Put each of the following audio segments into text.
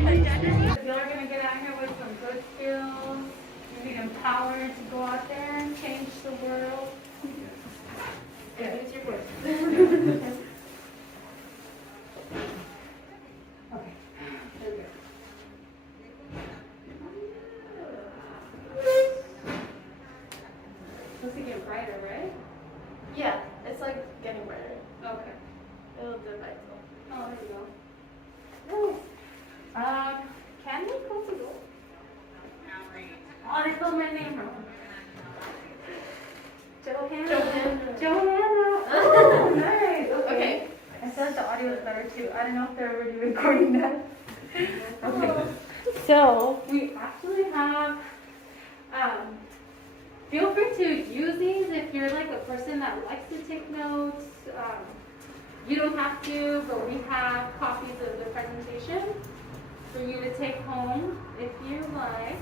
You're going to get out here with some good skills. You'll be empowered to go out there and change the world. Yeah, use your voice. Okay, there we go. Supposed to get brighter, right? Yeah, it's like getting brighter. Okay. It'll do it by itself. Oh, there you go. Nice. Can we close the door? Oh, they spelled my name wrong. Johanna. Johanna. Oh, nice. Okay. I feel like the audio is better too. I don't know if they're already recording that. Okay. So we actually have. Feel free to use these if you're like a person that likes to take notes. You don't have to, but we have copies of the presentation for you to take home if you like.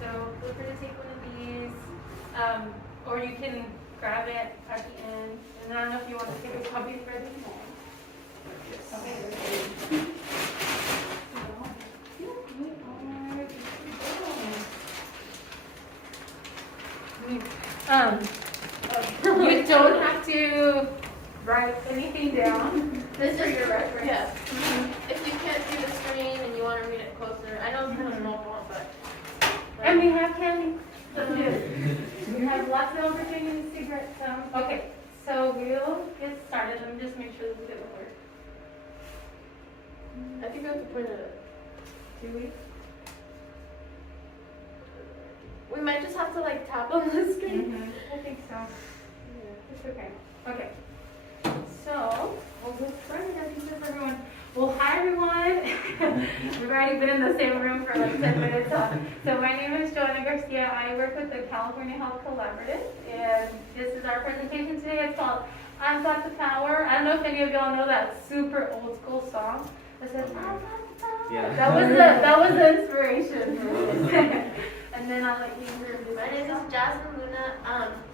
So feel free to take one of these, or you can grab it at the end. And I don't know if you want to take a copy for this one. Okay. You don't have to write anything down. This is your reference. Yeah. If you can't see the screen and you want to read it closer, I know it's kind of small font, but. And we have candy. So we have lots of opportunities to get some. Okay, so we'll get started. Let me just make sure this is going to work. I think we have to print it. 2 weeks. We might just have to like tap on the screen. I think so. Yeah, it's okay. Okay. So we'll get started. I think that's everyone. Well, hi everyone. We've already been in the same room for like 10 minutes. So my name is Joanna Garcia. I work with the California Health Collaborative, and this is our presentation today. It's called I've Got the Power. I don't know if any of y'all know that super old school song that says I've got the power. Yeah. That was the inspiration. And then I'll let you introduce My name is Jasmine Luna.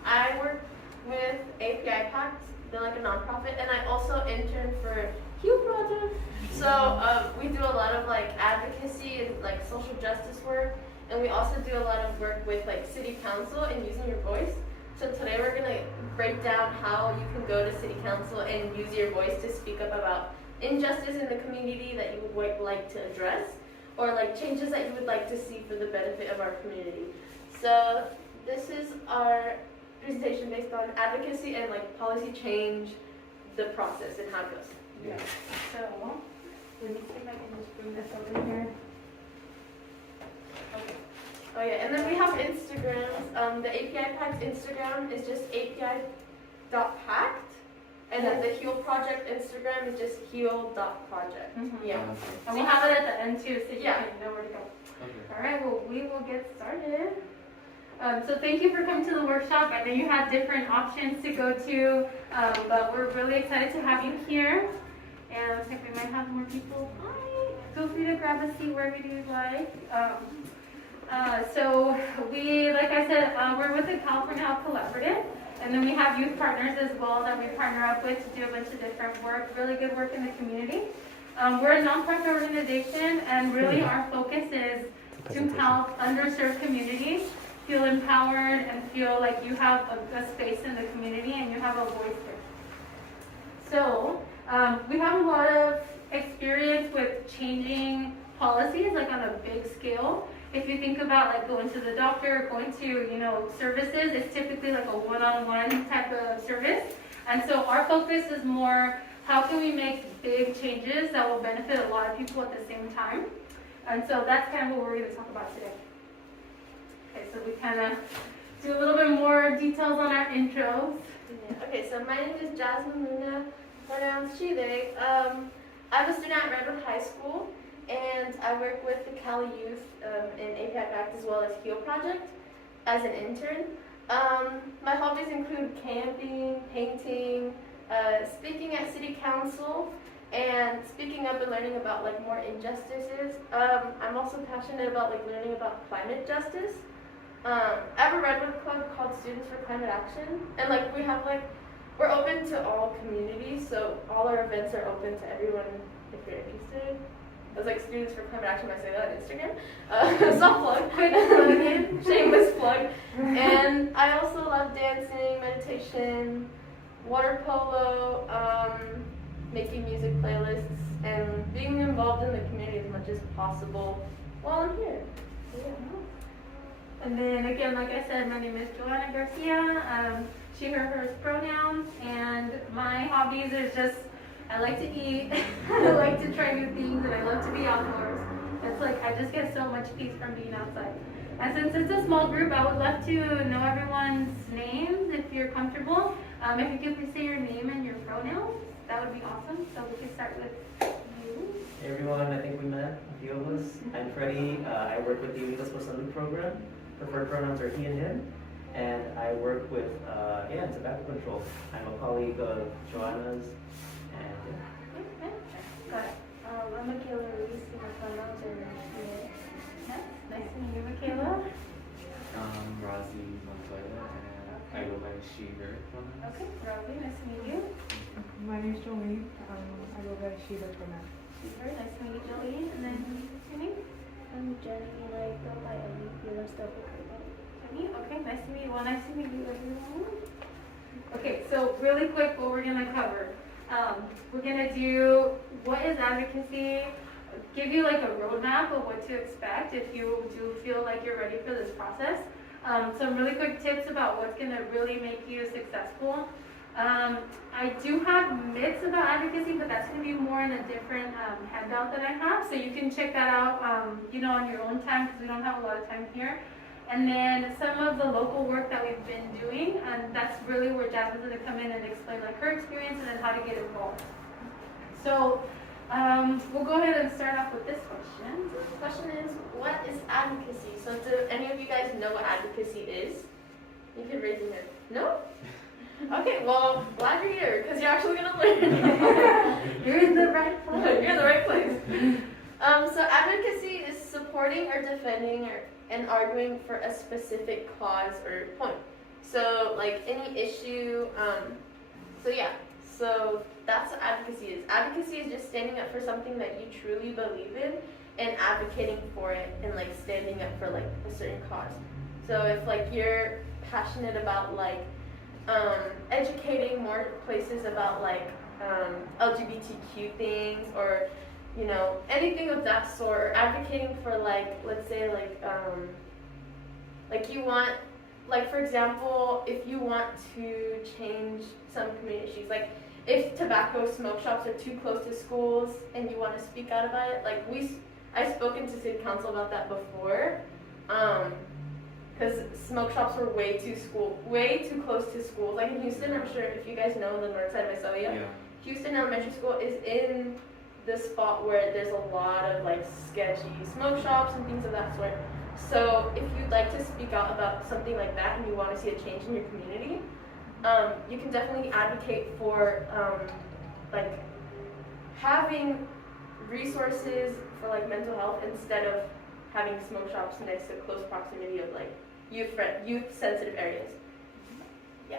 I work with API Pact. They're like a nonprofit, and I also intern for Heal Project. So we do a lot of like advocacy and like social justice work, and we also do a lot of work with like city council and using your voice. So today we're gonna break down how you can go to city council and use your voice to speak up about injustice in the community that you would like to address, or like changes that you would like to see for the benefit of our community. So this is our presentation based on advocacy and like policy change, the process and how it goes. Yeah. So let me see if I can just bring this over here. Okay. Oh yeah, and then we have Instagrams. The API Pact Instagram is just api.pact. And then the Heal Project Instagram is just heal.project. Mm-hmm. Yeah. And we'll have it at the end too, so you Yeah. can know where to go. Okay. All right, well, we will get started. So thank you for coming to the workshop. I know you had different options to go to, but we're really excited to have you here. And looks like we might have more people. Hi. Feel free to grab a seat wherever you'd like. So we, like I said, we're with the California Health Collaborative. And then we have youth partners as well that we partner up with to do a bunch of different work, really good work in the community. We're a nonprofit organization, and really our focus is to help underserved communities feel empowered and feel like you have a space in the community and you have a voice there. So we have a lot of experience with changing policies, like on a big scale. If you think about like going to the doctor, going to, services, it's typically like a one-on-one type of service. And so our focus is more, how can we make big changes that will benefit a lot of people at the same time? And so that's kind of what we're going to talk about today. Okay, so we kind of do a little bit more details on our intros. Yeah. Okay, so my name is Jasmine Luna, pronouns she, they. I'm a student at Redwood High School, and I work with the Cali Youth in API Pact as well as Heal Project as an intern. My hobbies include camping, painting, speaking at city council, and speaking up and learning about like more injustices. I'm also passionate about like learning about climate justice. I have a Redwood Club called Students for Climate Action, and like we're open to all communities, so all our events are open to everyone if you're interested. Was like Students for Climate Action might say that on Instagram. Soft plug. Quick plug in. Shameless plug. And I also love dancing, meditation, water polo, making music playlists, and being involved in the community as much as possible while I'm here. So, yeah. And then again, like I said, my name is Joanna Garcia. She, her, hers pronouns, and my hobbies is just, I like to eat, I like to try new things, and I love to be outdoors. It's like, I just get so much peace from being outside. And since it's a small group, I would love to know everyone's names if you're comfortable. If you could please say your name and your pronouns, that would be awesome. So we can start with you. Hey everyone, I think we met, a few of us. I'm Freddie. I work with the Illegal Assembly program. Preferred pronouns are he and him. And I work with, tobacco control. I'm a colleague of Joanna's. And Okay. Got it. I'm Michaela Ruiz, my pronouns are she. Yes. Nice to meet you, Michaela. Razi Montoya, and I go by she, her pronouns. Okay, Robbie, nice to meet you. My name is Jolie. I go by she, her pronouns. Super, nice to meet you, Jolie. And then your name? I'm Jenny, and I go by Ellie. You're still Jenny. Okay, nice to meet you. Well, nice to meet you, everyone. Okay, so really quick, what we're gonna cover. We're gonna do what is advocacy, give you like a roadmap of what to expect if you do feel like you're ready for this process. Some really quick tips about what's gonna really make you successful. I do have myths about advocacy, but that's gonna be more in a different handout that I have, so you can check that out, on your own time because we don't have a lot of time here. And then some of the local work that we've been doing, and that's really where Jasmine's gonna come in and explain like her experience and then how to get involved. So we'll go ahead and start off with this question. The question is, what is advocacy? So do any of you guys know what advocacy is? You can raise your hand. No? Okay, well, glad you're here, because you're actually going to learn. You're in the right place. You're in the right place. So advocacy is supporting or defending and arguing for a specific cause or point. So like any issue, so that's what advocacy is. Advocacy is just standing up for something that you truly believe in and advocating for it and like standing up for like a certain cause. So if like you're passionate about like educating more places about like LGBTQ things, or anything of that sort, or advocating for like, let's say like you want, like for example, if you want to change some community issues, like if tobacco smoke shops are too close to schools and you want to speak out about it, like I've spoken to city council about that before, because smoke shops were way too close to schools. Like in Houston, I'm sure if you guys know the north side of Visalia, Yeah. Houston Elementary School is in the spot where there's a lot of like sketchy smoke shops and things of that sort. So if you'd like to speak out about something like that and you want to see a change in your community, you can definitely advocate for like having resources for like mental health instead of having smoke shops next to close proximity of like youth sensitive areas. Yeah.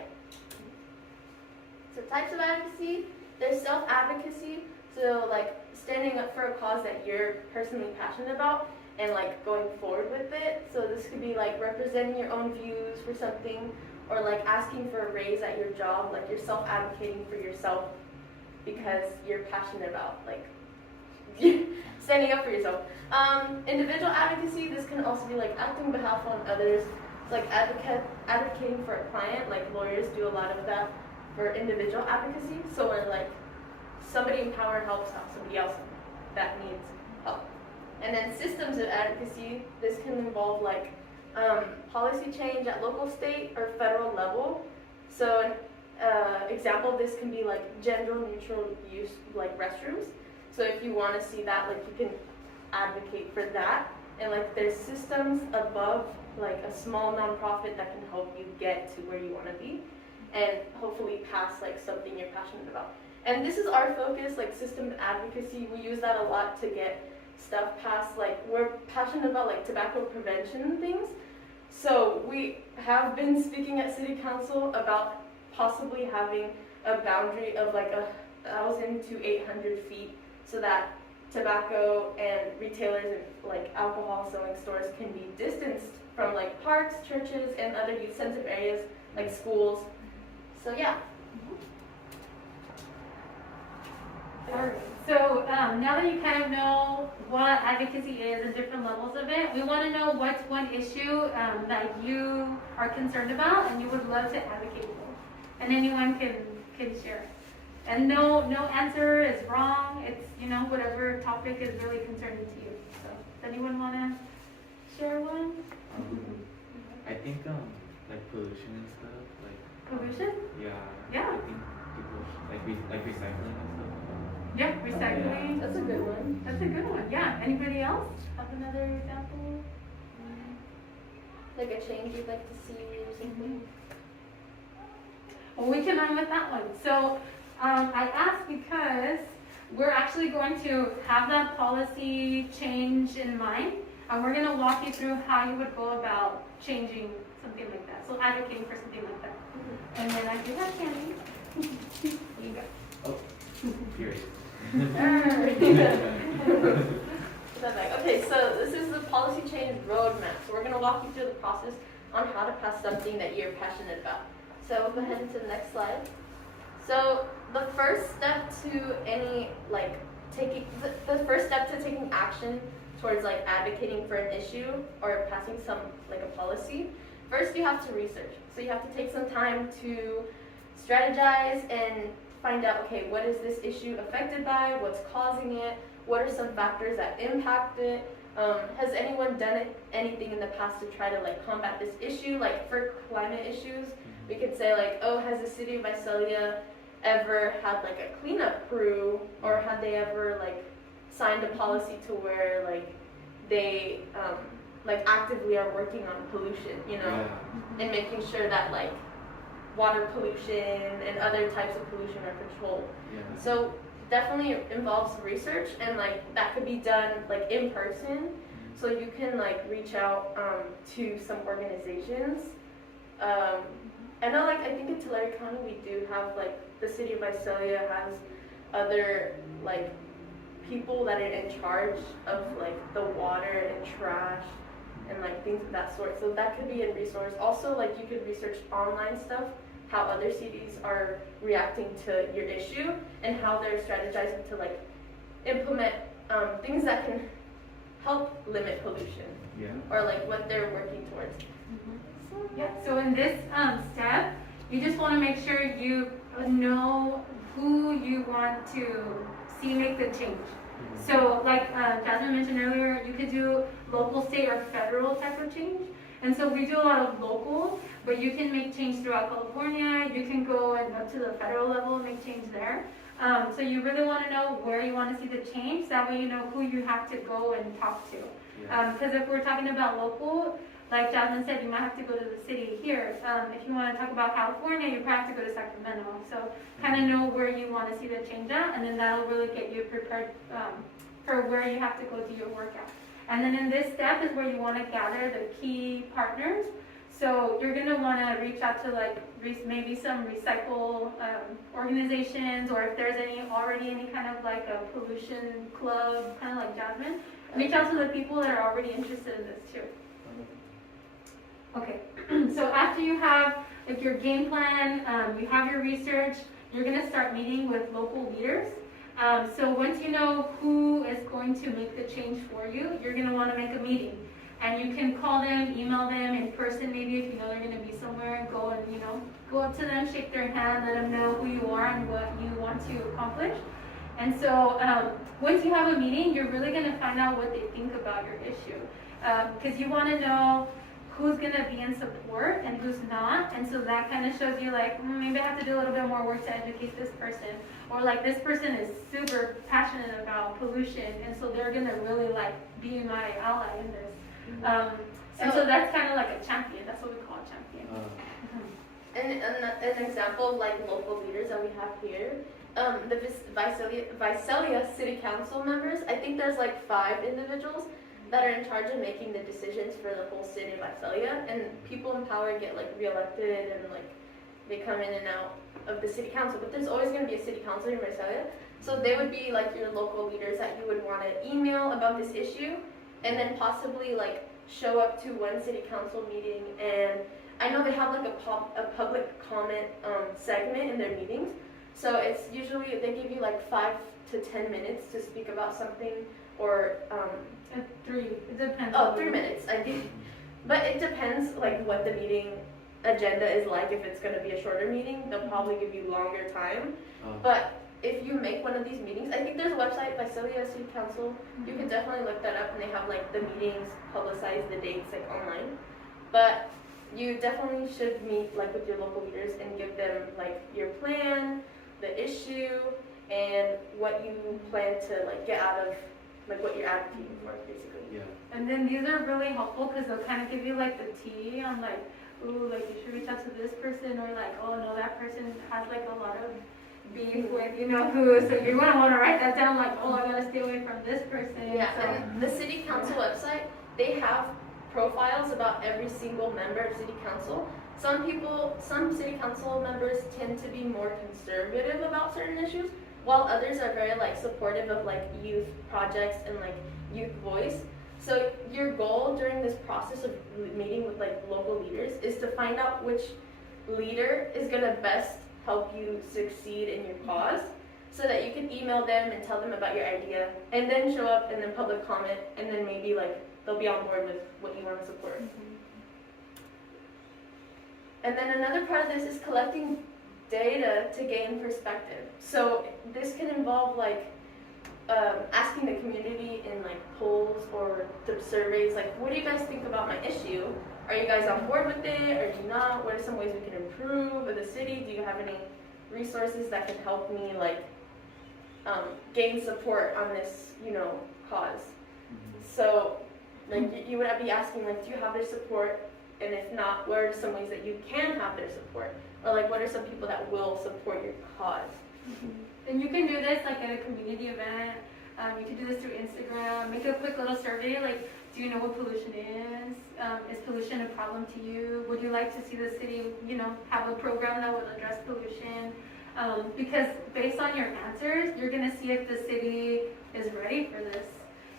So types of advocacy, there's self-advocacy, so like standing up for a cause that you're personally passionate about and like going forward with it. So this could be like representing your own views for something, or like asking for a raise at your job, like you're self-advocating for yourself because you're passionate about like standing up for yourself. Individual advocacy, this can also be like acting on behalf of others. It's like advocating for a client, like lawyers do a lot of that for individual advocacy. So when like somebody in power helps out somebody else that needs help. And then systems of advocacy, this can involve like policy change at local, state, or federal level. So an example of this can be like gender neutral use, like restrooms. So if you want to see that, like you can advocate for that. And like there's systems above like a small nonprofit that can help you get to where you want to be and hopefully pass like something you're passionate about. And this is our focus, like system advocacy. We use that a lot to get stuff passed. Like we're passionate about like tobacco prevention and things. So we have been speaking at city council about possibly having a boundary of like 1,000 to 800 feet, so that tobacco and retailers and like alcohol selling stores can be distanced from like parks, churches, and other youth sensitive areas like schools. So yeah. Alright, so now that you kind of know what advocacy is and different levels of it, we want to know what's one issue that you are concerned about and you would love to advocate for. And anyone can share. And no answer is wrong. It's, whatever topic is really concerning to you. So, does anyone want to share one? I think like pollution and stuff, like Pollution? yeah. Yeah. I think people like recycling and stuff. Yeah, recycling. That's a good one. That's a good one. Yeah. Anybody else have another example? Like a change you'd like to see or something. Well, we can run with that one. So I asked because we're actually going to have that policy change in mind, and we're going to walk you through how you would go about changing something like that. So advocating for something like that. And then I do have candy. Here you go. Oh, period. Okay, so this is the policy change roadmap. So we're going to walk you through the process on how to pass something that you're passionate about. So we'll go ahead into the next slide. So the first step to taking action towards like advocating for an issue or passing some like a policy, first you have to research. So you have to take some time to strategize and find out, okay, what is this issue affected by? What's causing it? What are some factors that impact it? Has anyone done anything in the past to try to like combat this issue? Like for climate issues, we could say like, oh, has the city of Visalia ever had like a cleanup crew, or had they ever like signed a policy to where like they like actively are working on pollution, and making sure that like water pollution and other types of pollution are controlled. Yeah. So definitely involves research, and like that could be done like in person. So you can like reach out to some organizations. I know like I think in Tulare County we do have like the city of Visalia has other like people that are in charge of like the water and trash and like things of that sort. So that could be a resource. Also, like you could research online stuff, how other cities are reacting to your issue and how they're strategizing to like implement things that can help limit pollution, or like what they're working towards. Yeah, so in this step, you just want to make sure you know who you want to see make the change. So like Jasmine mentioned earlier, you could do local, state, or federal type of change. And so we do a lot of local, but you can make change throughout California. You can go and up to the federal level and make change there. So you really want to know where you want to see the change. That way you know who you have to go and talk to. Because if we're talking about local, like Jasmine said, you might have to go to the city here. If you want to talk about California, you probably have to go to Sacramento. So kind of know where you want to see the change at, and then that'll really get you prepared for where you have to go do your workout. And then in this step is where you want to gather the key partners. So you're going to want to reach out to like maybe some recycle organizations, or if there's already any kind of like a pollution club, kind of like Jasmine, reach out to the people that are already interested in this too. Okay, so after you have like your game plan, you have your research, you're going to start meeting with local leaders. So once you know who is going to make the change for you, you're going to want to make a meeting. And you can call them, email them in person, maybe if you know they're going to be somewhere, and go and, go up to them, shake their hand, let them know who you are and what you want to accomplish. And so once you have a meeting, you're really going to find out what they think about your issue. Because you want to know who's going to be in support and who's not. And so that kind of shows you like, maybe I have to do a little bit more work to educate this person. Or like this person is super passionate about pollution, and so they're going to really like be my ally in this. And so that's kind of like a champion. That's what we call a champion. And an example of like local leaders that we have here, the Visalia City Council members, I think there's like 5 individuals that are in charge of making the decisions for the whole city of Visalia, and people in power get like reelected and like they come in and out of the city council, but there's always going to be a city council in Visalia So they would be like your local leaders that you would want to email about this issue, and then possibly like show up to one city council meeting. And I know they have like a public comment segment in their meetings. So it's usually, they give you like 5 to 10 minutes to speak about something, or 3, it depends. oh, 3 minutes, I think. But it depends like what the meeting agenda is like. If it's going to be a shorter meeting, they'll probably give you longer time. But if you make one of these meetings, I think there's a website, Visalia City Council. You can definitely look that up, and they have like the meetings, publicize the dates like online. But you definitely should meet like with your local leaders and give them like your plan, the issue, and what you plan to like get out of like what you're advocating for, basically. Yeah. And then these are really helpful because they'll kind of give you like the tea on like, ooh, like you should reach out to this person, or like, oh no, that person has like a lot of beef with, you know who, so you're gonna want to write that down, like, oh, I gotta stay away from this person. Yeah, so. and the city council website, they have profiles about every single member of city council. Some city council members tend to be more conservative about certain issues, while others are very like supportive of like youth projects and like youth voice. So your goal during this process of meeting with like local leaders is to find out which leader is gonna best help you succeed in your cause, so that you can email them and tell them about your idea, and then show up and then public comment, and then maybe like they'll be on board with what you want to support. And then another part of this is collecting data to gain perspective. So this can involve like asking the community in like polls or the surveys, like, what do you guys think about my issue? Are you guys on board with it? Are you not? What are some ways we can improve with the city? Do you have any resources that can help me like gain support on this, you know, cause? So like you would be asking like, do you have their support? And if not, what are some ways that you can have their support? Or like, what are some people that will support your cause? And you can do this like at a community event. You can do this through Instagram. Make a quick little survey, like, do you know what pollution is? Is pollution a problem to you? Would you like to see the city, you know, have a program that would address pollution? Because based on your answers, you're gonna see if the city is ready for this.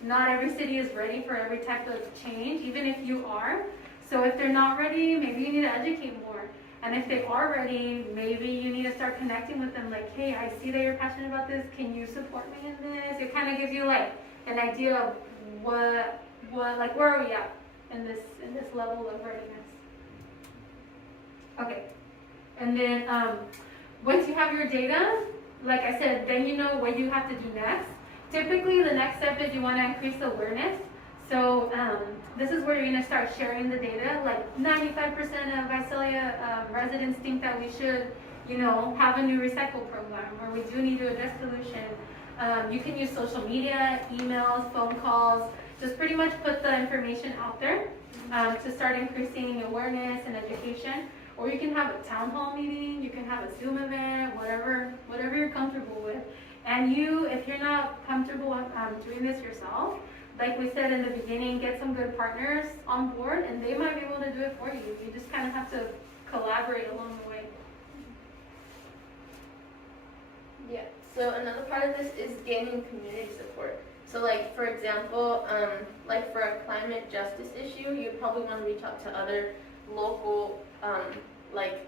Not every city is ready for every type of change, even if you are. So if they're not ready, maybe you need to educate more. And if they are ready, maybe you need to start connecting with them, like, hey, I see that you're passionate about this. Can you support me in this? It kind of gives you like an idea of what, like, where are we at in this level of readiness? Okay. And then once you have your data, like I said, then you know what you have to do next. Typically, the next step is you want to increase awareness. So this is where you're going to start sharing the data. Like 95% of Visalia residents think that we should, you know, have a new recycle program, or we do need to address pollution. You can use social media, emails, phone calls, just pretty much put the information out there to start increasing awareness and education. Or you can have a town hall meeting, you can have a Zoom event, whatever you're comfortable with. And you, if you're not comfortable doing this yourself, like we said in the beginning, get some good partners on board, and they might be able to do it for you. You just kind of have to collaborate along the way. Yeah, so another part of this is gaining community support. So like, for example, like for a climate justice issue, you'd probably want to reach out to other local like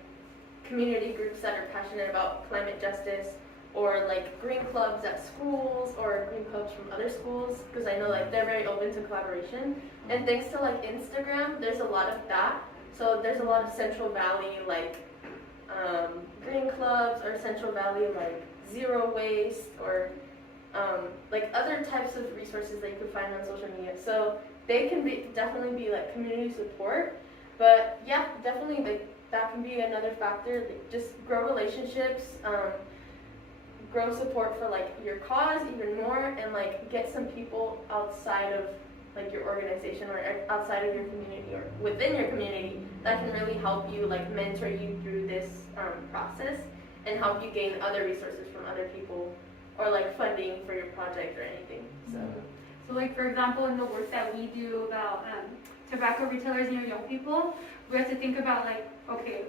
community groups that are passionate about climate justice, or like green clubs at schools, or green clubs from other schools, because I know like they're very open to collaboration. And thanks to like Instagram, there's a lot of that. So there's a lot of Central Valley like green clubs, or Central Valley like zero waste, or like other types of resources that you could find on social media. So they can definitely be like community support. But yeah, definitely that can be another factor. Just grow relationships, grow support for like your cause even more, and like get some people outside of like your organization, or outside of your community, or within your community, that can really help you, like mentor you through this process, and help you gain other resources from other people, or like funding for your project or anything. So like, for example, in the work that we do about tobacco retailers near young people, we have to think about like, okay,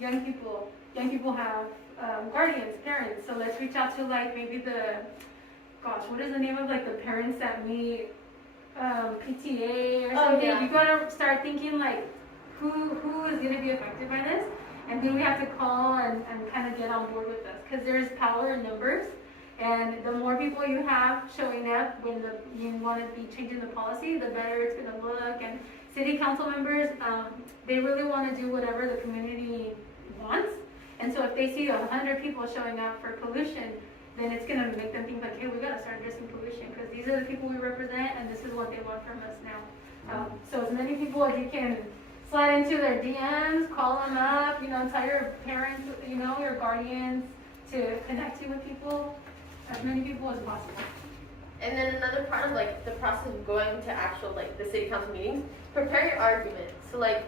young people have guardians, parents. So let's reach out to like maybe what is the name of like the parents that meet, PTA or something. yeah. You gotta start thinking like who is gonna be affected by this, and who we have to call and kind of get on board with us, because there's power in numbers. And the more people you have showing up when you want to be changing the policy, the better it's going to look. And city council members, they really want to do whatever the community wants. And so if they see 100 people showing up for pollution, then it's going to make them think like, hey, we got to start addressing pollution, because these are the people we represent and this is what they want from us now. So as many people as you can slide into their DMs, call them up, tell your parents, your guardians to connect you with people. As many people as possible. And then another part of like the process of going to actual like the city council meetings, prepare your argument. So like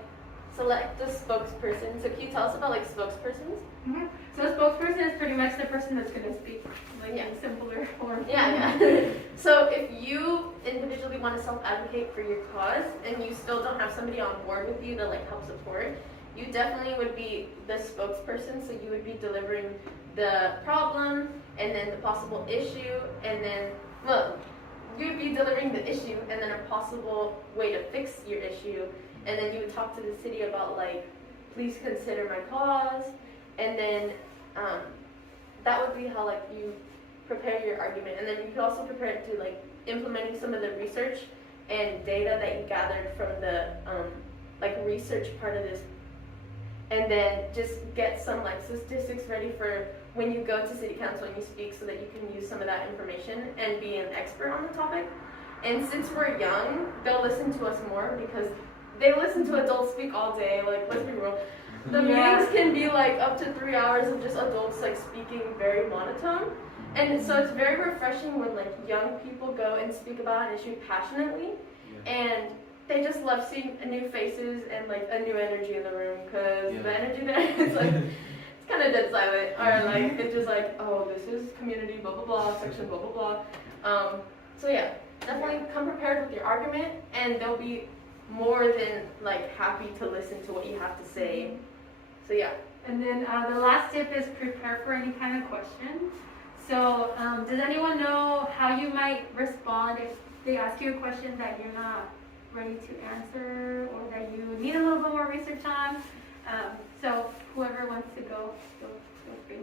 select a spokesperson. So can you tell us about like spokespersons? Mm-hmm. So a spokesperson is pretty much the person that's going to speak, like in simpler form. Yeah. So if you individually want to self-advocate for your cause and you still don't have somebody on board with you to like help support, you definitely would be the spokesperson. So you would be delivering the problem and then the possible issue, and then, you would be delivering the issue and then a possible way to fix your issue, and then you would talk to the city about like, please consider my cause, and then that would be how like you prepare your argument. And then you could also prepare it to like implementing some of the research and data that you gathered from the like research part of this, and then just get some like statistics ready for when you go to city council and you speak, so that you can use some of that information and be an expert on the topic. And since we're young, they'll listen to us more because they listen to adults speak all day. Like, let's be real. The meetings can be like up to 3 hours of just adults like speaking very monotone. And so it's very refreshing when like young people go and speak about an issue passionately, and they just love seeing new faces and like a new energy in the room, because the energy there is like, it's kind of dead silent, or like it's just like, oh, this is community blah blah blah, section blah blah blah. So yeah, definitely come prepared with your argument, and they'll be more than like happy to listen to what you have to say. So yeah. And then the last tip is prepare for any kind of question. So does anyone know how you might respond if they ask you a question that you're not ready to answer, or that you need a little bit more research on? So whoever wants to go, feel free.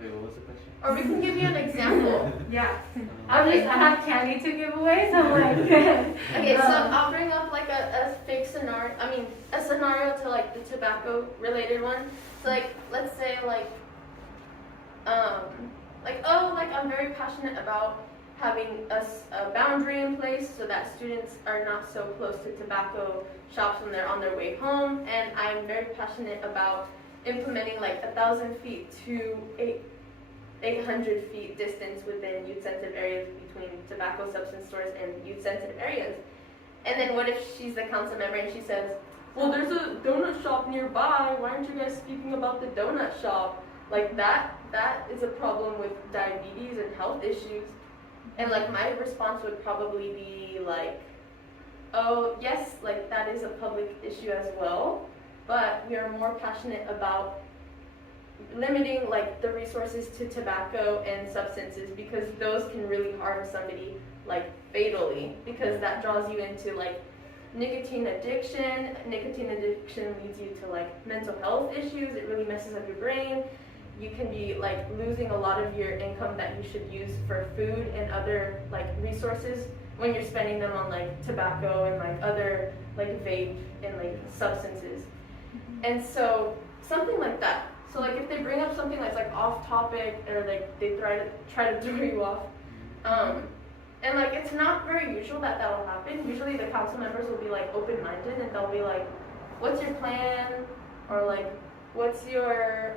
Wait, what was the question? Or we can give you an example. Yeah. I have candy to give away, so I'm like. Okay, so I'll bring up like a fake scenario. I mean, a scenario to like the tobacco related one. So like, let's say like I'm very passionate about having a boundary in place so that students are not so close to tobacco shops when they're on their way home, and I'm very passionate about implementing like 1,000 feet to 800 feet distance within youth-sensitive areas between tobacco substance stores and youth-sensitive areas. And then what if she's the council member and she says, well, there's a donut shop nearby, why aren't you guys speaking about the donut shop? Like that is a problem with diabetes and health issues. And like my response would probably be like, oh yes, like that is a public issue as well, but we are more passionate about limiting like the resources to tobacco and substances, because those can really harm somebody like fatally, because that draws you into like nicotine addiction. Nicotine addiction leads you to like mental health issues. It really messes up your brain. You can be like losing a lot of your income that you should use for food and other like resources when you're spending them on like tobacco and like other like vape and like substances. And so something like that. So like if they bring up something that's like off topic, or like they try to throw you off, and like it's not very usual that will happen. Usually the council members will be like open-minded, and they'll be like, what's your plan? Or like, what's your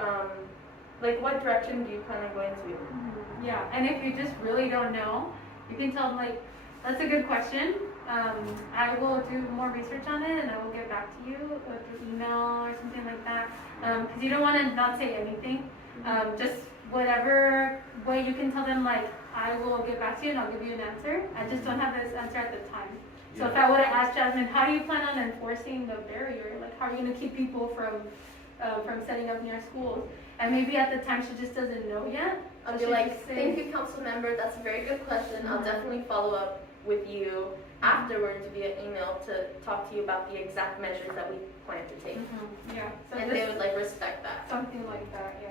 like what direction do you plan on going to? Yeah, and if you just really don't know, you can tell them like, that's a good question. I will do more research on it, and I will get back to you through email or something like that. Because you don't want to not say anything. Just whatever way you can tell them, like, I will get back to you and I'll give you an answer. I just don't have this answer at the time. So if I would have asked Jasmine, how do you plan on enforcing the barrier? Like, how are you going to keep people from from setting up near schools. And maybe at the time she just doesn't know yet. I'll So be she like, just say- thank you, council member, that's a very good question. I'll definitely follow up with you afterwards via email to talk to you about the exact measures that we plan to take. Yeah. So And this- they would like respect that. something like that, yeah.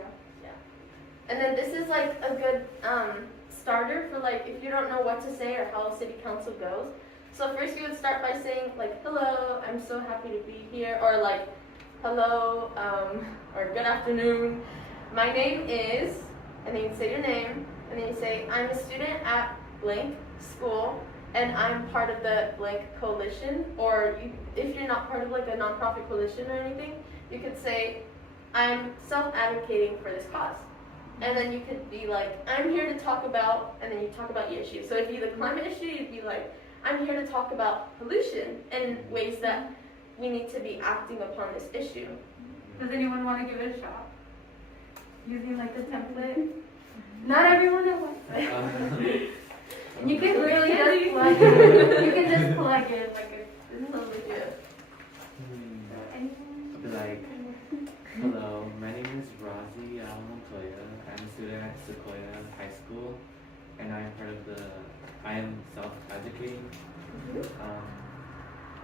And then this is like a good starter for like if you don't know what to say or how city council goes. So first you would start by saying like, hello, I'm so happy to be here, or like, hello, or good afternoon. My name is, and then you say your name, and then you say, I'm a student at blank school, and I'm part of the blank coalition, or you, if you're not part of like a nonprofit coalition or anything, you could say, I'm self-advocating for this cause. And then you could be like, I'm here to talk about, and then you talk about your issue. So if you the climate issue, you'd be like, I'm here to talk about pollution and ways that we need to be acting upon this issue. Does anyone want to give it a shot? Using like the template? Not everyone at once. And you can literally just plug it. You can just plug it like it's so legit. I'll be like, hello, my name is Razi Montoya. I'm a student at Sequoia High School, and I am self-advocating.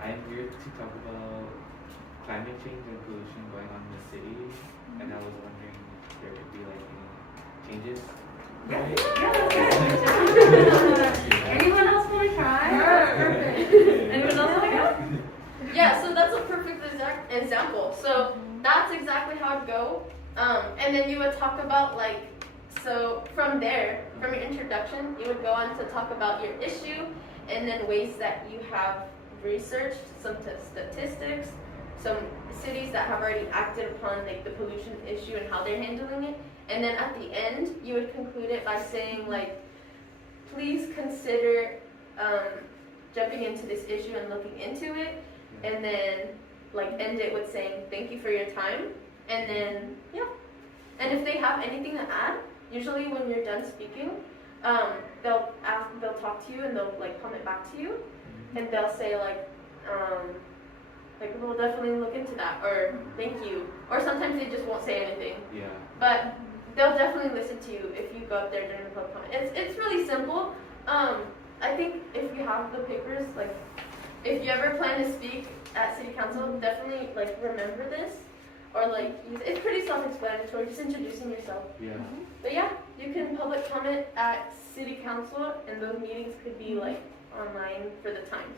I'm here to talk about climate change and pollution going on in the city, and I was wondering if there could be like any changes. Anyone else want to try? Perfect. Anyone else want to go? Yeah, so that's a perfect example. So that's exactly how it'd go. And then you would talk about like, so from there, from your introduction, you would go on to talk about your issue and then ways that you have researched, some statistics, some cities that have already acted upon like the pollution issue and how they're handling it. And then at the end, you would conclude it by saying like, please consider jumping into this issue and looking into it. And then like end it with saying thank you for your time. And then yeah. And if they have anything to add, usually when you're done speaking, they'll talk to you and they'll like comment back to you, and they'll say like we'll definitely look into that, or thank you, or sometimes they just won't say anything. Yeah. But they'll definitely listen to you if you go up there during the public comment. It's really simple. I think if you have the papers, like if you ever plan to speak at city council, definitely like remember this, or like it's pretty self-explanatory, just introducing yourself. Yeah. But yeah, you can public comment at city council, and those meetings could be like online for the times.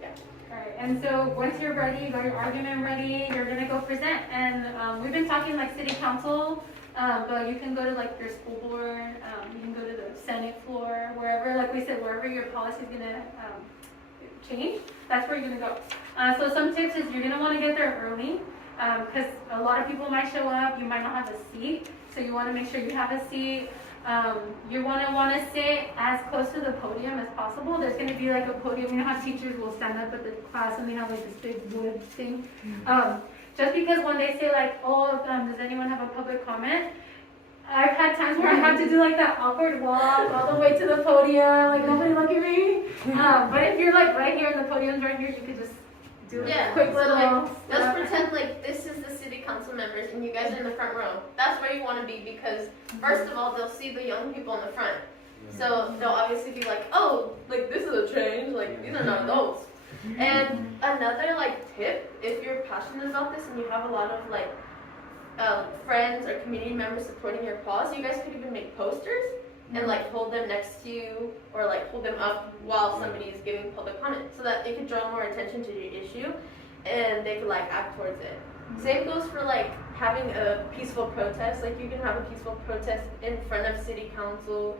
Yeah. Alright, and so once you're ready, you got your argument ready, you're gonna go present. And we've been talking like city council, but you can go to like your school board, you can go to the Senate floor, wherever, like we said, wherever your policy is gonna change, that's where you're gonna go. So some tips is you're gonna wanna get there early, because a lot of people might show up, you might not have a seat, so you wanna make sure you have a seat. You wanna sit as close to the podium as possible. There's gonna be like a podium, you know how teachers will stand up at the class and they have like this big wood thing. Just because when they say like, oh, does anyone have a public comment? I've had times where I have to do like that awkward walk all the way to the podium, like nobody look at me. But if you're like right here and the podium's right here, you could just do Yeah, a quick so little. like, let's pretend like this is the city council members and you guys are in the front row. That's where you want to be, because first of all, they'll see the young people in the front. So they'll obviously be like, oh, like this is a change, like these are not adults. And another like tip, if you're passionate about this and you have a lot of like friends or community members supporting your cause, you guys could even make posters and like hold them next to you, or like hold them up while somebody is giving public comment, so that it could draw more attention to your issue and they could like act towards it. Same goes for like having a peaceful protest. Like you can have a peaceful protest in front of city council,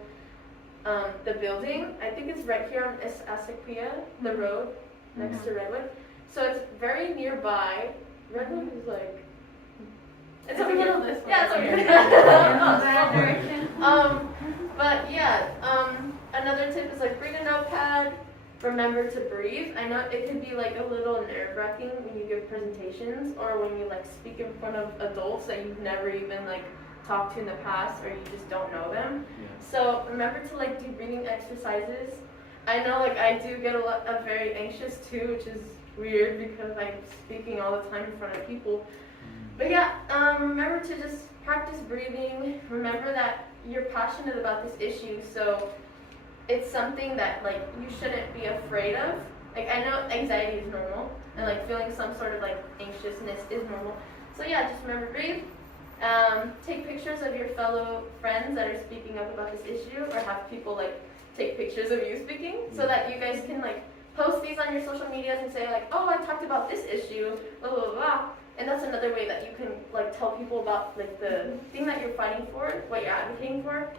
the building. I think it's right here on Asaquia, the road next to Redwood. So it's very nearby. Redwood is like, it's over here. This way. Yeah, it's over here. That direction. But yeah, another tip is like bring a notepad, remember to breathe. I know it can be like a little nerve-wracking when you give presentations, or when you like speak in front of adults that you've never even like talked to in the past, or you just don't know them. Yeah. So remember to like do breathing exercises. I know like I do get I'm very anxious too, which is weird because I'm speaking all the time in front of people. But yeah, remember to just practice breathing. Remember that you're passionate about this issue, so it's something that like you shouldn't be afraid of. Like I know anxiety is normal, and like feeling some sort of like anxiousness is normal. So yeah, just remember breathe. Take pictures of your fellow friends that are speaking up about this issue, or have people like take pictures of you speaking, so that you guys can like post these on your social medias and say like, oh, I talked about this issue, blah blah blah. And that's another way that you can like tell people about like the thing that you're fighting for, what you're advocating for.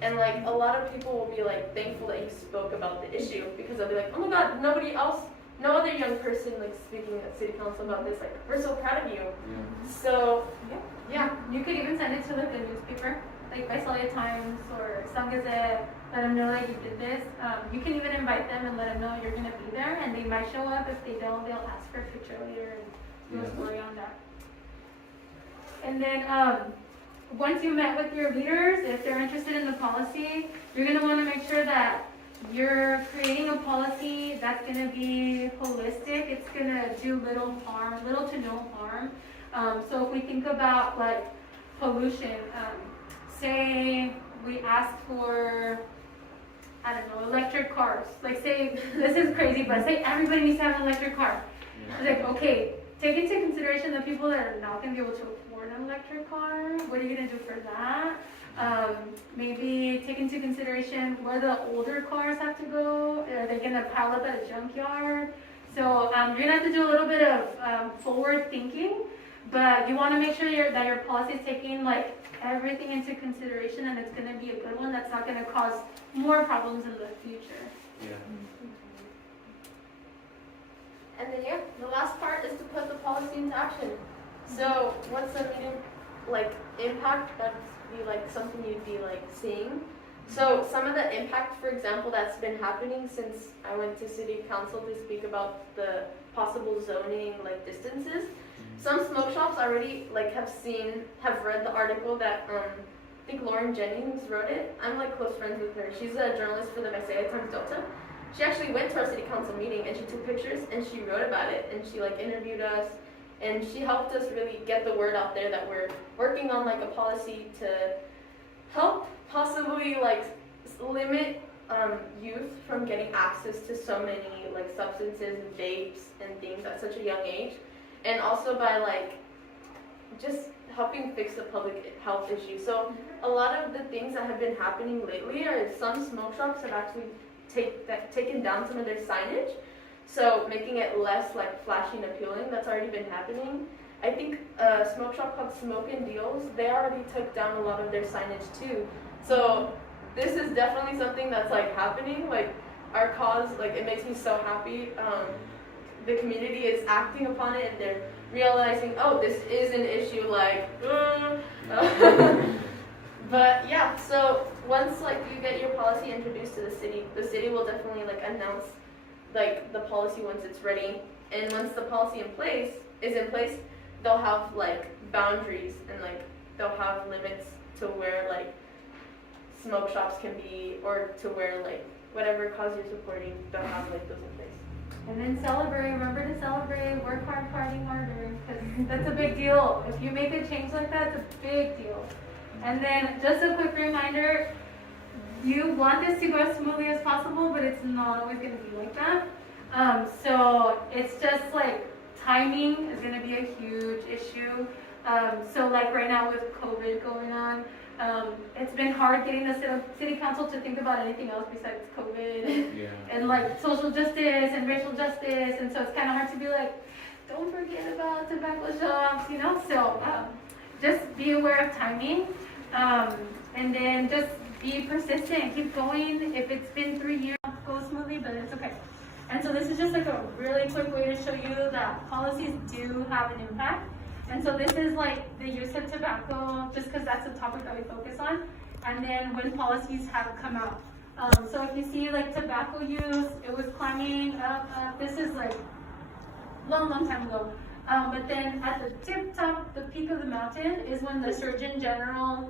And like a lot of people will be like thankful that you spoke about the issue, because they'll be like, oh my god, nobody else, no other young person like speaking at city council about this. Like we're so proud of you. Yeah. So Yeah, you could even send it to like the newspaper, like Visalia Times or Sun Gazette. Let them know that you did this. You can even invite them and let them know you're gonna be there, and they might show up. If they don't, they'll ask for a picture later and do a story on that. And then once you met with your leaders, if they're interested in the policy, you're gonna want to make sure that you're creating a policy that's gonna be holistic. It's gonna do little to no harm. So if we think about like pollution, say we ask for, I don't know, electric cars. Like say, this is crazy, but say everybody needs to have an electric car. It's like, okay, take into consideration the people that are not going to be able to afford an electric car. What are you going to do for that? Maybe take into consideration where the older cars have to go. Are they going to pile up at a junkyard? So you're going to have to do a little bit of forward thinking, but you want to make sure that your policy is taking like everything into consideration, and it's going to be a good one that's not going to cause more problems in the future. Yeah. And then yeah, the last part is to put the policy into action. So once the meeting like impact, that'd be like something you'd be like seeing. So some of the impact, for example, that's been happening since I went to city council to speak about the possible zoning like distances. Some smoke shops already like have read the article that I think Lauren Jennings wrote it. I'm like close friends with her. She's a journalist for the Visalia Times Delta. She actually went to our city council meeting and she took pictures and she wrote about it, and she like interviewed us, and she helped us really get the word out there that we're working on like a policy to help possibly like limit youth from getting access to so many like substances and vapes and things at such a young age, and also by like just helping fix the public health issue. So a lot of the things that have been happening lately are some smoke shops have actually taken down some of their signage, so making it less like flashy and appealing. That's already been happening. I think a smoke shop called Smoke and Deals, they already took down a lot of their signage too. So this is definitely something that's like happening. Like our cause, like it makes me so happy. The community is acting upon it, and they're realizing, oh, this is an issue. Like, but yeah. So once like you get your policy introduced to the city will definitely like announce like the policy once it's ready. And once the policy is in place, they'll have like boundaries, and like they'll have limits to where like smoke shops can be, or to where like whatever cause you're supporting, they'll have like those in place. And then celebrate, remember to celebrate, work hard, party harder, because that's a big deal. If you make a change like that, it's a big deal. And then just a quick reminder, you want this to go as smoothly as possible, but it's not always going to be like that. So it's just like timing is going to be a huge issue. So like right now with COVID going on, it's been hard getting the city council to think about anything else besides COVID and like social justice and racial justice. And so it's kind of hard to be like, don't forget about tobacco shops, you know? So just be aware of timing, and then just be persistent, keep going. If it's been 3 years, go smoothly, but it's okay. And so this is just like a really quick way to show you that policies do have an impact. And so this is like the use of tobacco, just because that's the topic that we focus on. And then when policies have come out. So if you see like tobacco use, it was climbing up. This is like long time ago. But then at the tip top, the peak of the mountain is when the Surgeon General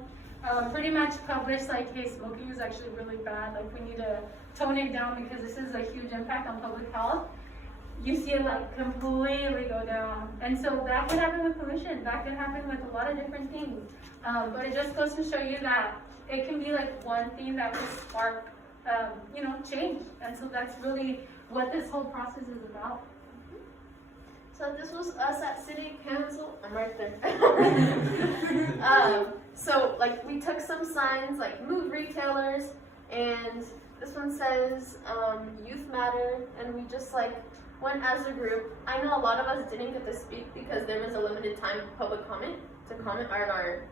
pretty much published like, hey, smoking is actually really bad. Like we need to tone it down because this is a huge impact on public health. you see it like completely go down. And so that could happen with pollution. That could happen with a lot of different things. But it just goes to show you that it can be like one thing that will spark, change. And so that's really what this whole process is about. So this was us at City Council. I'm right there. So like we took some signs like move retailers, and this one says youth matter, and we just like went as a group. I know a lot of us didn't get to speak because there was a limited time for public comment to comment on our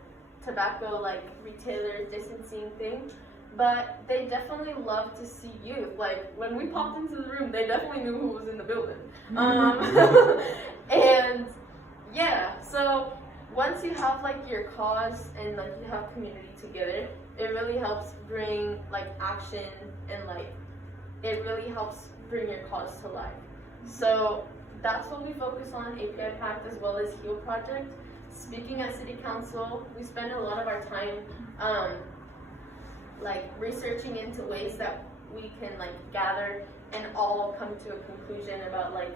tobacco like retailer distancing thing. But they definitely love to see youth. Like when we popped into the room, they definitely knew who was in the building. And yeah, so once you have like your cause and like you have community together, it really helps bring like action, and like it really helps bring your cause to life. So that's what we focus on, API Pact as well as HEAL Project. Speaking at City Council, we spend a lot of our time like researching into ways that we can like gather and all come to a conclusion about like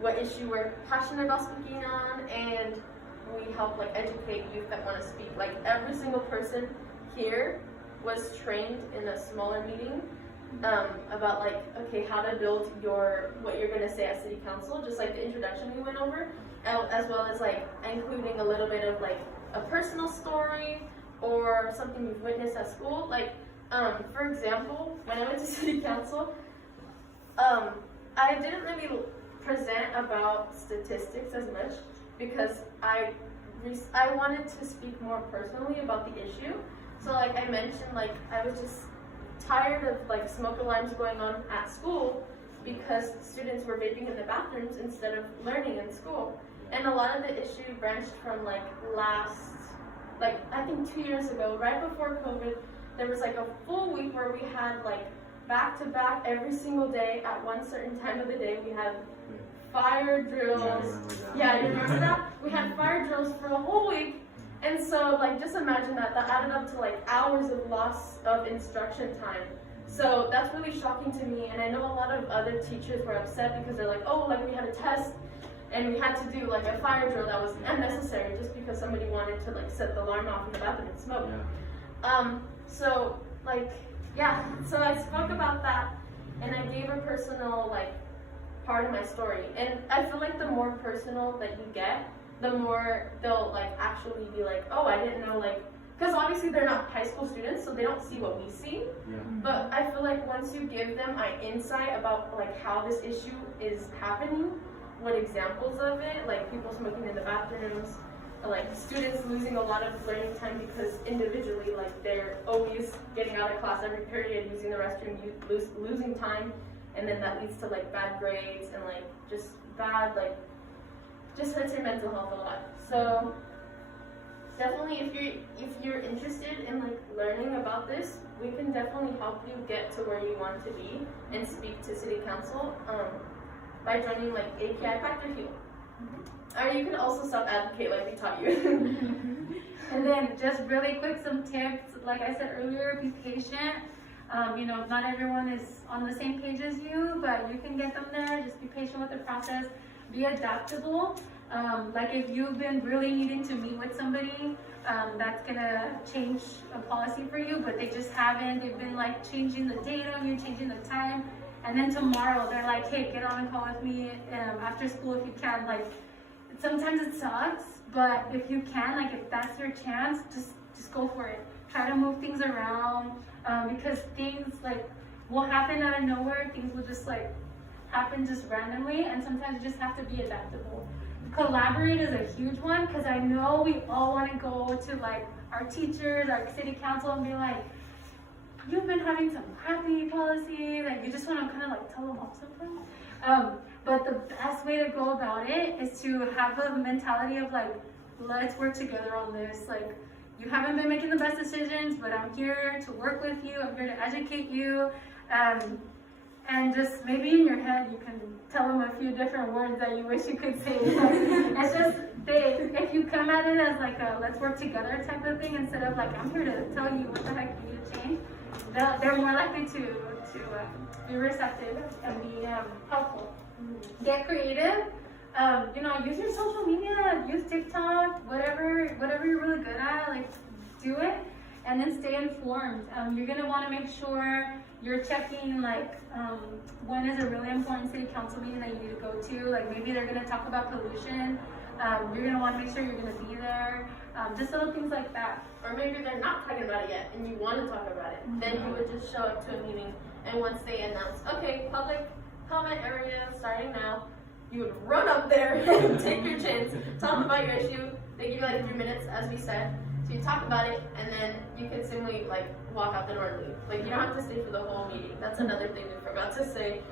what issue we're passionate about speaking on, and we help like educate youth that want to speak. Like every single person here was trained in a smaller meeting about like, okay, how to build what you're gonna say at City Council, just like the introduction we went over, as well as like including a little bit of like a personal story or something you've witnessed at school. Like, for example, when I went to City Council, I didn't really present about statistics as much because I wanted to speak more personally about the issue. So like I mentioned, like I was just tired of like smoke alarms going on at school because students were vaping in the bathrooms instead of learning in school. And a lot of the issue branched from like I think 2 years ago, right before COVID, there was like a full week where we had like back to back every single day at one certain time of the day. We had fire drills. Yeah, you remember that? We had fire drills for a whole week. And so like just imagine that added up to like hours of loss of instruction time. So that's really shocking to me, and I know a lot of other teachers were upset because they're like, oh, like we had a test and we had to do like a fire drill that was unnecessary just because somebody wanted to like set the alarm off in the bathroom and smoke. Yeah. So like, yeah, so I spoke about that, and I gave a personal like part of my story. And I feel like the more personal that you get, the more they'll like actually be like, oh, I didn't know, like, because obviously they're not high school students, so they don't see what we see. Yeah. But I feel like once you give them an insight about like how this issue is happening, what examples of it, like people smoking in the bathrooms, like students losing a lot of learning time because individually, like they're always getting out of class every period, using the restroom, losing time, and then that leads to like bad grades and like just bad, like just hurts your mental health a lot. So definitely, if you're interested in like learning about this, we can definitely help you get to where you want to be and speak to City Council by joining like API Pact or HEAL. Or you can also self-advocate like we taught you. And then just really quick, some tips. Like I said earlier, be patient. Not everyone is on the same page as you, but you can get them there. Just be patient with the process. Be adaptable. Like if you've been really needing to meet with somebody, that's gonna change a policy for you, but they just haven't. They've been like changing the date on you, changing the time, and then tomorrow they're like, hey, get on a call with me after school if you can. Like sometimes it sucks, but if you can, like if that's your chance, just go for it. Try to move things around because things like will happen out of nowhere. Things will just like happen just randomly, and sometimes you just have to be adaptable. Collaborate is a huge one because I know we all want to go to like our teachers, our city council, and be like, you've been having some crappy policy, like you just want to kind of like tell them off sometimes. But the best way to go about it is to have a mentality of like, let's work together on this. Like, you haven't been making the best decisions, but I'm here to work with you. I'm here to educate you. And just maybe in your head, you can tell them a few different words that you wish you could say. It's just, if you come at it as like a let's work together type of thing, instead of like, I'm here to tell you what the heck you need to change, they're more likely to be receptive and be helpful. Get creative. You know, use your social media, use TikTok, whatever you're really good at, like do it, and then stay informed. You're gonna want to make sure you're checking like when is a really important city council meeting that you need to go to. Like maybe they're gonna talk about pollution. You're gonna want to make sure you're gonna be there. Just little things like that. Or maybe they're not talking about it yet and you want to talk about it. Then you would just show up to a meeting, and once they announce, okay, public comment area starting now, you would run up there and take your chance, tell them about your issue. They give you like 3 minutes, as we said. So you talk about it, and then you can simply like walk out the door and leave. Like you don't have to stay for the whole meeting. That's another thing we forgot to say.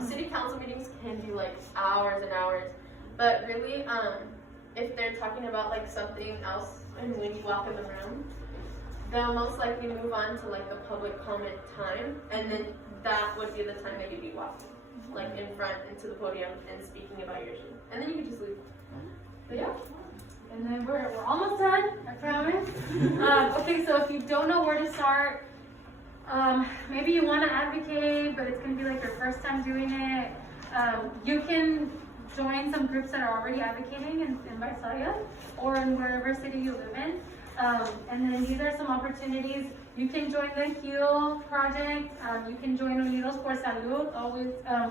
City council meetings can do like hours and hours, but really, if they're talking about like something else, and when you walk in the room, they'll most likely move on to like the public comment time, and then that would be the time that you'd be walking, like in front into the podium and speaking about your issue, and then you can just leave. But yeah. And then we're almost done, I promise. Okay, so if you don't know where to start, maybe you want to advocate, but it's going to be like your first time doing it. You can join some groups that are already advocating in Visalia or in wherever city you live in. And then these are some opportunities. You can join the HEAL project. You can join Unidos por Salud.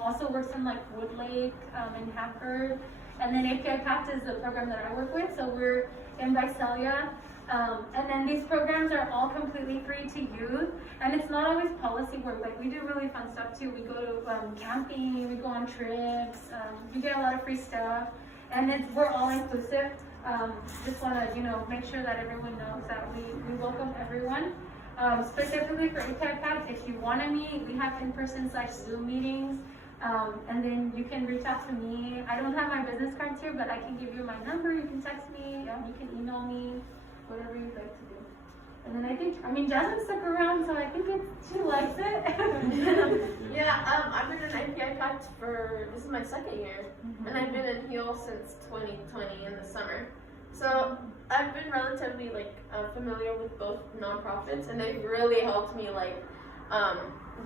Also works in like Wood Lake and Hanford. And then API Pact is the program that I work with. So we're in Visalia. And then these programs are all completely free to youth. And it's not always policy work. Like we do really fun stuff too. We go to camping, we go on trips. You get a lot of free stuff. And we're all inclusive. Just want to, make sure that everyone knows that we welcome everyone. Specifically for API Pact, if you want to meet, we have in-person / Zoom meetings. And then you can reach out to me. I don't have my business cards here, but I can give you my number. You can text me. You can email me, whatever you'd like to do. And then Jasmine stuck around, so I think she likes it. Yeah, I've been in API Pact this is my 2nd year, and I've been in HEAL since 2020 in the summer. So I've been relatively familiar with both nonprofits, and they've really helped me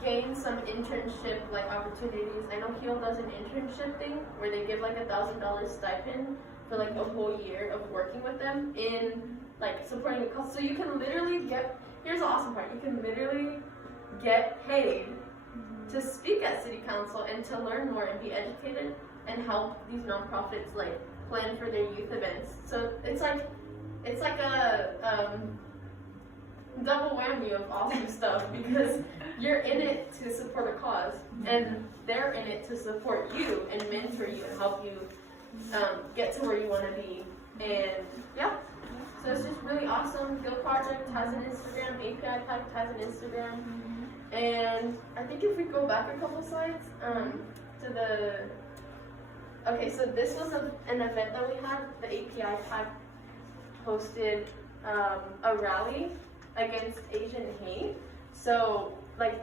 gain some internship opportunities. I know HEAL does an internship thing where they give $1,000 stipend for a whole year of working with them in supporting a cause. So you can literally here's the awesome part, you can literally get paid to speak at city council and to learn more and be educated and help these nonprofits plan for their youth events. So it's like a double whammy of awesome stuff, because you're in it to support a cause and they're in it to support you and mentor you and help you get to where you want to be. And yeah, so it's just really awesome. Field Project has an Instagram, API Pact has an Instagram, and I think if we go back a couple slides okay, so this was an event that we had. The API Pact hosted a rally against Asian hate. So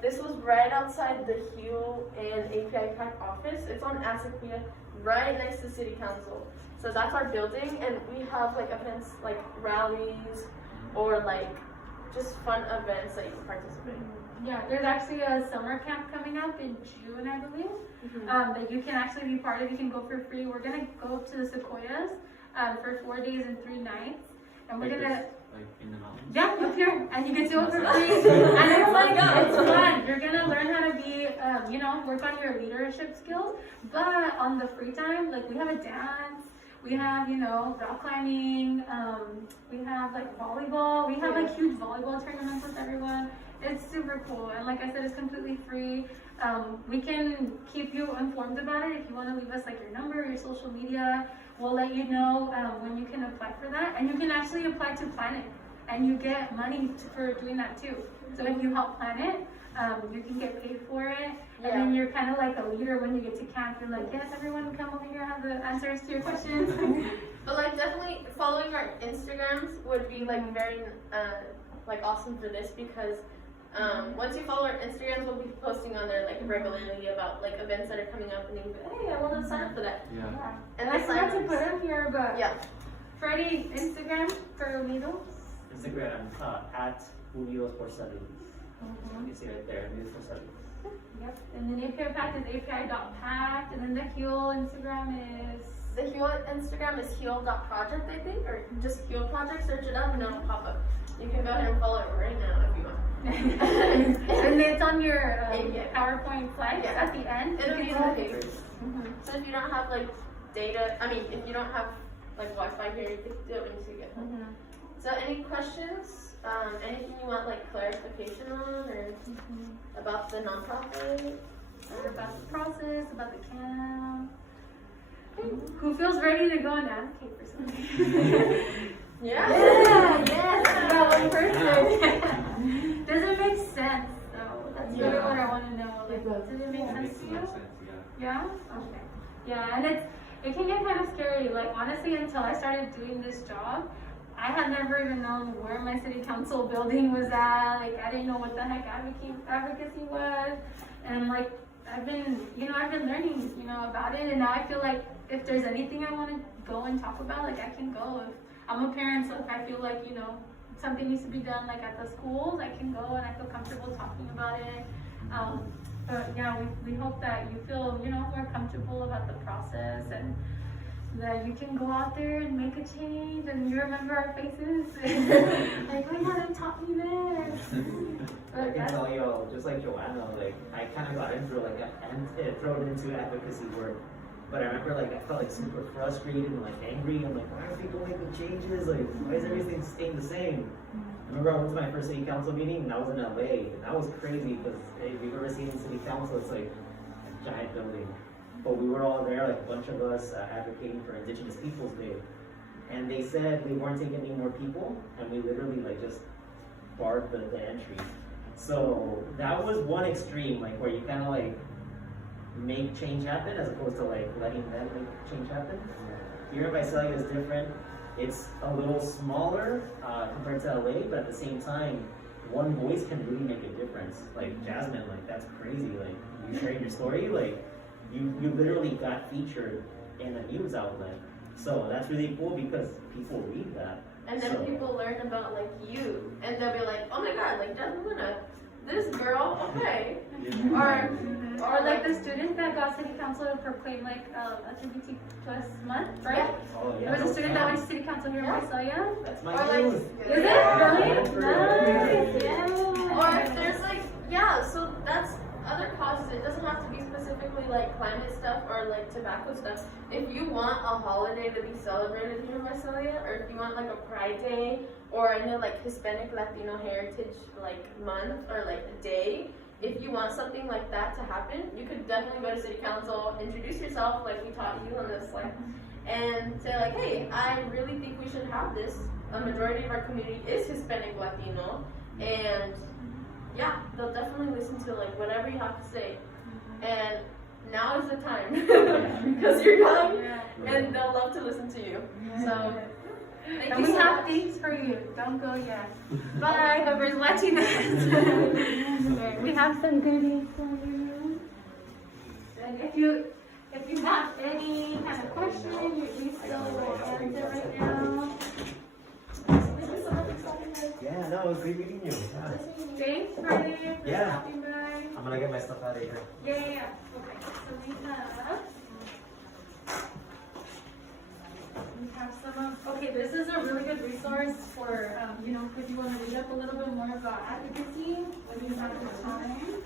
this was right outside the HEAL and API Pact office. It's on Asaquia, right next to City Council. So that's our building, and we have events like rallies or just fun events that you can participate in. Yeah, there's actually a summer camp coming up in June, I believe, that you can actually be part of. You can go for free. We're gonna go to the Sequoias for 4 days and 3 nights, and we're gonna. In the mountains? Yeah, up here, and you get to go for free, and it's fun. You're gonna learn how to be, work on your leadership skills, but on the free time, we have a dance, we have, rock climbing, we have volleyball, we have huge volleyball tournaments with everyone. It's super cool, and like I said, it's completely free. We can keep you informed about it. If you want to leave us your number, your social media, we'll let you know when you can apply for that. And you can actually apply to plan it, and you get money for doing that too. So if you help plan it, you can get paid for it. And then you're kind of like a leader when you get to camp. You're like, yes, everyone come over here, have the answers to your questions. But definitely following our Instagrams would be very awesome for this, because once you follow our Instagrams, we'll be posting on there regularly about events that are coming up, and then you go, hey, I want to sign up for that. Yeah. And I forgot to put them here, but yeah. Freddie, Instagram for Unidos? Instagram at Unidos por Salud. You see right there, Unidos por Salud. Yep, and then API Pact is api.pact, and then the Heal Instagram is... The Heal Instagram is heal.project, I think, or just Heal Project. Search it up and it'll pop up. You can go ahead and follow it right now if you want. And it's on your API. PowerPoint slides Yeah. at the end. It'll be in the paper. Mhm. So if you don't have like data, if you don't have like Wi-Fi here, you can do it when you get home. Mhm. So any questions? Anything you want like clarification on or about the nonprofit? Or about the process, about the camp. Who feels ready to go and advocate for something? Yeah. Yes, that one person. Does it make sense though? That's really Yeah. what I want to know. Like, does it make That sense makes to a you? lot of sense, yeah. Yeah? Okay. Yeah, and it can get kind of scary. Like, honestly, until I started doing this job, I had never even known where my city council building was at. Like, I didn't know what the heck advocacy was. And like, I've been learning, about it. And now I feel like if there's anything I want to go and talk about, like, I can go. If I'm a parent, so if I feel like, something needs to be done, like at the schools, I can go and I feel comfortable talking about it. But yeah, we hope that you feel, more comfortable about the process and that you can go out there and make a change and you remember our faces. Like, oh yeah, they taught me this. I can tell you, just like Joanna, like I kind of got into thrown into advocacy work. But I remember, like, I felt like super frustrated and like angry. I'm like, why are people making changes? Like, why is everything staying the same? I remember I went to my first city council meeting and I was in LA, and that was crazy because if you've ever seen city council, it's like a giant building. But we were all there, like a bunch of us advocating for Indigenous Peoples Day, and they said we weren't taking any more people, and we literally like just barred the entry. So that was one extreme, like where you kind of like make change happen as opposed to like letting them make change happen. Here in Visalia is different. It's a little smaller compared to LA, but at the same time, one voice can really make a difference. Like Jasmine, like that's crazy. Like you sharing your story, like you literally got featured in a news outlet. So that's really cool because people read that. And then people learn about like you, and they'll be like, oh my god, like Jasmine, this girl, okay. Or like the student that got city council to proclaim like LGBT plus month, right? Oh, It yeah. was a student that went to city council here in Visalia. That's my Or like, news. Is it really? Yeah. Nice. Yeah. Or if there's like, so that's other causes. It doesn't have to be specifically like climate stuff or like tobacco stuff. If you want a holiday to be celebrated here in Visalia, or if you want like a Pride Day or any like Hispanic Latino Heritage like month or like day, if you want something like that to happen, you could definitely go to city council, introduce yourself like we taught you on this slide, and say like, hey, I really think we should have this. A majority of our community is Hispanic Latino, and yeah, they'll definitely listen to like whatever you have to say. And now is the time because you're young, and they'll love to listen to you. So thank And you we so have much. things for you. Don't go yet. Bye, whoever's watching this. We have some goodies for you. And if you have any kind of question, you still will answer right now. Yeah, no, it was great meeting you. Yeah. Thanks, Friday, for Yeah. stopping by. I'm gonna get my stuff out of here. Yeah. Okay, so we have some of, okay, this is a really good resource for, if you want to read up a little bit more about advocacy when you have the time.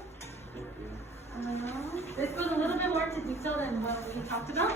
This goes a little bit more into detail than what we talked about.